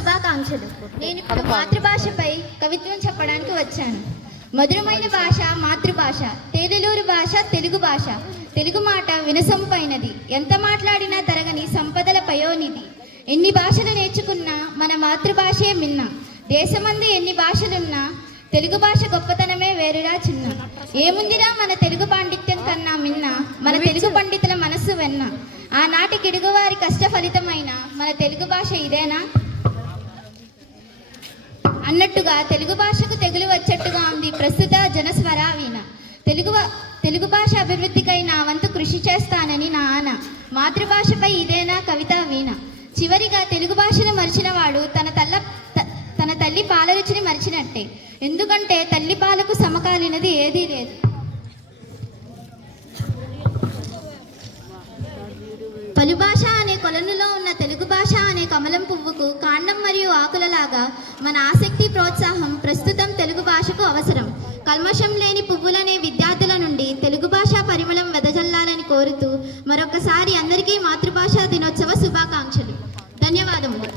శుభాకాంక్షలు. నేను ఇప్పుడు మాతృభాషపై కవిత్వం చెప్పడానికి వచ్చాను. మధురమైన భాష మాతృభాష, తేలిలూరు భాష తెలుగు భాష. తెలుగు మాట వినసొంపైనది, ఎంత మాట్లాడినా తరగని సంపదల పయోనిధి. ఎన్ని భాషలు నేర్చుకున్నా మన మాతృభాషే మిన్న. దేశమందు ఎన్ని భాషలున్నా తెలుగు భాష గొప్పతనమే వేరురా చిన్న. ఏముందిరా మన తెలుగు పాండిత్యం కన్నా మిన్న, మన తెలుగు పండితుల మనస్సు వెన్న. ఆనాటి గిడుగువారి కష్ట ఫలితమైన మన తెలుగు భాష ఇదేనా అన్నట్టుగా తెలుగు భాషకు తెగులు వచ్చేట్టుగా ఉంది ప్రస్తుత జనస్వర వీణ. తెలుగు భాష అభివృద్ధికై నా వంతు కృషి చేస్తానని నా ఆన. మాతృభాషపై ఇదేనా కవితా వీణ. చివరిగా తెలుగు భాషను మరిచినవాడు తన తల్లి పాల రుచిని మరిచినట్టే. ఎందుకంటే తల్లి పాలకు సమకాలినది ఏదీ లేదు. పలుభాష అనే కొలనులో ఉన్న తెలుగు భాష అనే కమలం పువ్వుకు కాండం మరియు ఆకులలాగా మన ఆసక్తి ప్రోత్సాహం ప్రస్తుతం తెలుగు భాషకు అవసరం. కల్మషం లేని పువ్వులనే విద్యార్థుల నుండి తెలుగు భాష పరిమళం వెదజల్లాలని కోరుతూ మరొకసారి అందరికీ మాతృభాషా దినోత్సవ శుభాకాంక్షలు. ధన్యవాదములు.